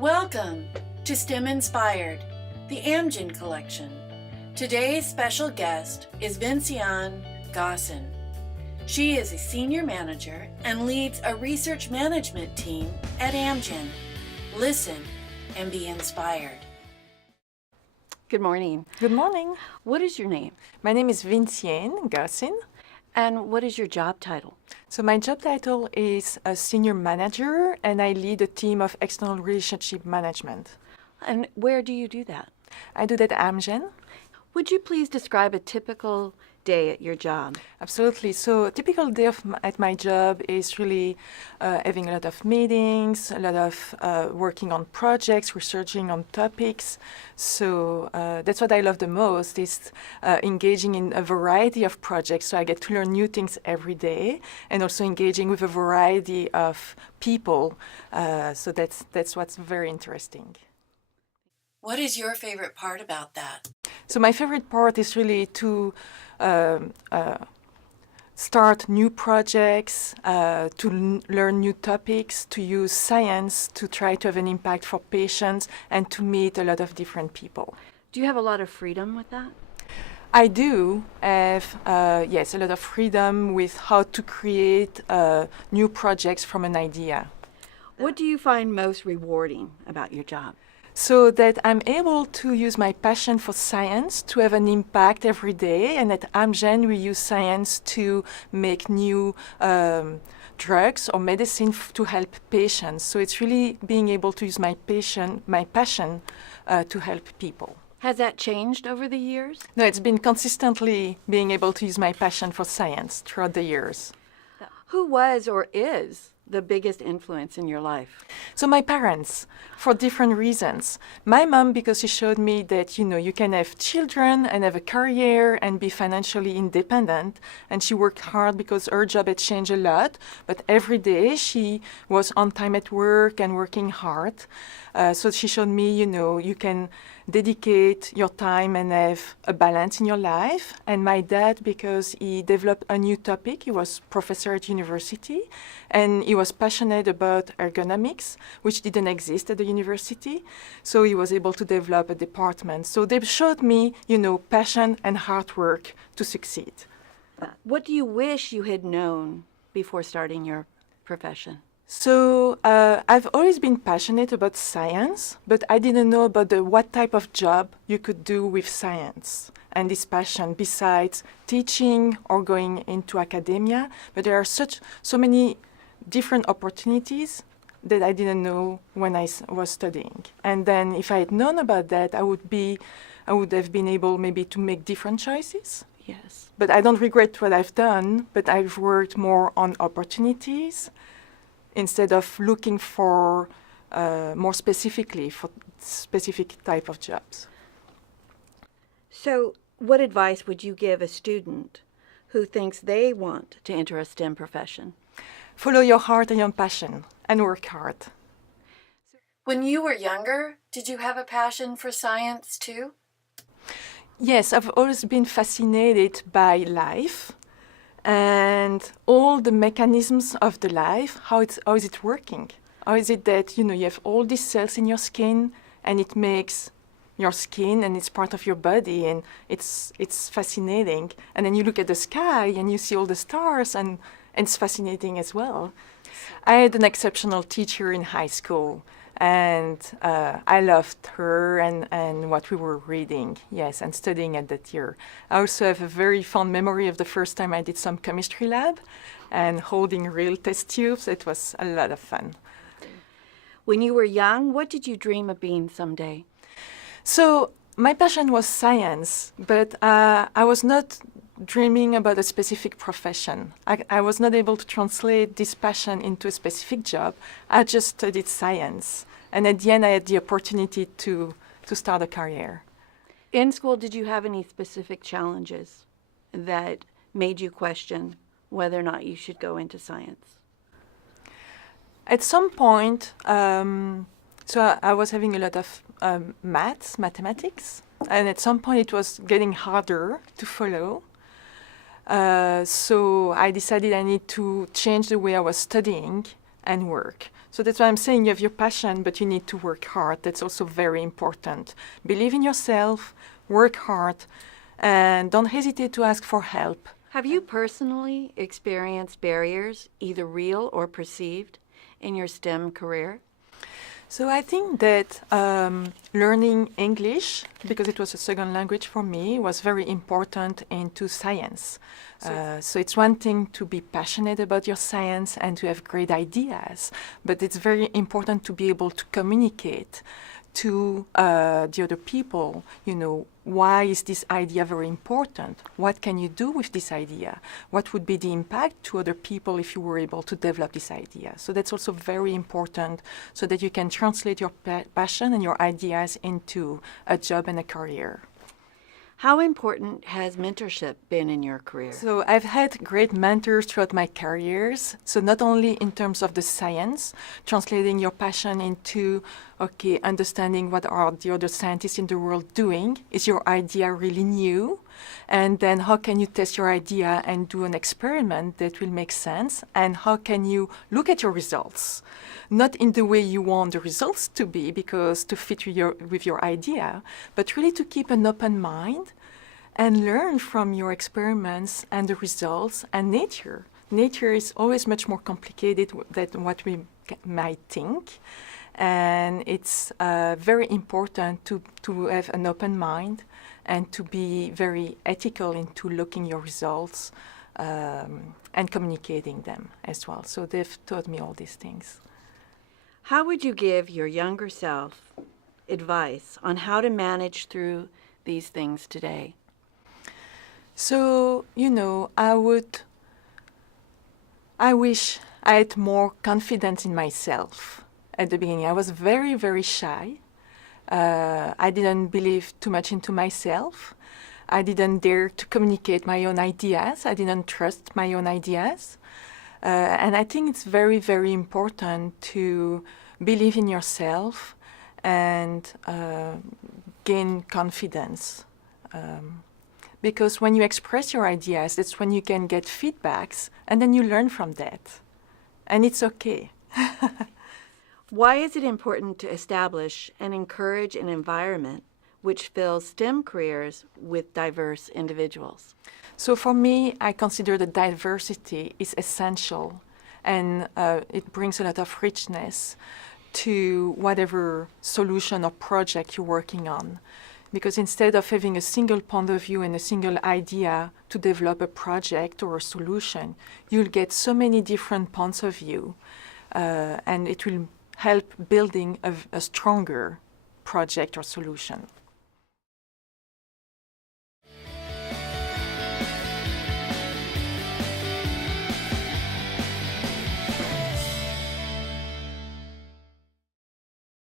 Welcome to STEM Inspired, the Amgen Collection. Today's special guest is Vinciane Gaussin. She is a senior manager and leads a research management team at Amgen. Listen and be inspired. Good morning. Good morning. What is your name? My name is Vinciane Gaussin. And what is your job title? So my job title is a senior manager, and I lead a team of external relationship management. And where do you do that? I do that at Amgen. Would you please describe a typical day at your job? Absolutely. So a typical day at my job is really having a lot of meetings, a lot of working on projects, researching on topics. So that's what I love the most, is engaging in a variety of projects. So I get to learn new things every day, and also engaging with a variety of people. So that's what's very interesting. What is your favorite part about that? So my favorite part is really to start new projects, to learn new topics, to use science to try to have an impact for patients and to meet a lot of different people. Do you have a lot of freedom with that? I do have, yes, a lot of freedom with how to create new projects from an idea. What do you find most rewarding about your job? So that I'm able to use my passion for science to have an impact every day. And at Amgen, we use science to make new drugs or medicine to help patients. So it's really being able to use my passion to help people. Has that changed over the years? No, it's been consistently being able to use my passion for science throughout the years. Who was or is the biggest influence in your life? So my parents, for different reasons. My mom, because she showed me that, you can have children and have a career and be financially independent. And she worked hard because her job had changed a lot. But every day she was on time at work and working hard. So she showed me, you can dedicate your time and have a balance in your life. And my dad, because he developed a new topic, he was professor at university, and he was passionate about ergonomics, which didn't exist at the university. So he was able to develop a department. So they showed me, passion and hard work to succeed. What do you wish you had known before starting your profession? So I've always been passionate about science, but I didn't know about what type of job you could do with science and this passion besides teaching or going into academia. But there are so many different opportunities that I didn't know when I was studying. And then if I had known about that, I would have been able maybe to make different choices. Yes. But I don't regret what I've done, but I've worked more on opportunities instead of looking for more specifically for specific type of jobs. So what advice would you give a student who thinks they want to enter a STEM profession? Follow your heart and your passion and work hard. When you were younger, did you have a passion for science too? Yes, I've always been fascinated by life and all the mechanisms of the life. How is it working? How is it that you have all these cells in your skin and it makes your skin and it's part of your body, and it's fascinating. And then you look at the sky and you see all the stars, and it's fascinating as well. I had an exceptional teacher in high school, and I loved her and what we were reading, yes, and studying at that year. I also have a very fond memory of the first time I did some chemistry lab and holding real test tubes. It was a lot of fun. When you were young, what did you dream of being someday? So my passion was science, but I was not dreaming about a specific profession. I was not able to translate this passion into a specific job. I just studied science. And at the end, I had the opportunity to start a career. In school, did you have any specific challenges that made you question whether or not you should go into science? At some point, so I was having a lot of mathematics, and at some point it was getting harder to follow. So I decided I need to change the way I was studying and work. So that's why I'm saying you have your passion, but you need to work hard. That's also very important. Believe in yourself, work hard, and don't hesitate to ask for help. Have you personally experienced barriers, either real or perceived, in your STEM career? So I think that learning English, because it was a second language for me, was very important into science. So it's one thing to be passionate about your science and to have great ideas, but it's very important to be able to communicate to the other people, why is this idea very important? What can you do with this idea? What would be the impact to other people if you were able to develop this idea? So that's also very important so that you can translate your passion and your ideas into a job and a career. How important has mentorship been in your career? So I've had great mentors throughout my careers. So not only in terms of the science, translating your passion into, understanding what are the other scientists in the world doing. Is your idea really new? And then how can you test your idea and do an experiment that will make sense? And how can you look at your results? Not in the way you want the results to be, because to fit with your idea, but really to keep an open mind and learn from your experiments and the results and nature. Nature is always much more complicated than what we might think. And it's very important to have an open mind and to be very ethical into looking your results and communicating them as well. So they've taught me all these things. How would you give your younger self advice on how to manage through these things today? So, I wish I had more confidence in myself at the beginning. I was very, very shy. I didn't believe too much into myself. I didn't dare to communicate my own ideas. I didn't trust my own ideas. And I think it's very, very important to believe in yourself and gain confidence. Because when you express your ideas, that's when you can get feedbacks, and then you learn from that. And it's okay. Why is it important to establish and encourage an environment which fills STEM careers with diverse individuals? So for me, I consider that diversity is essential, and it brings a lot of richness to whatever solution or project you're working on. Because instead of having a single point of view and a single idea to develop a project or a solution, you'll get so many different points of view, and it will help building a stronger project or solution.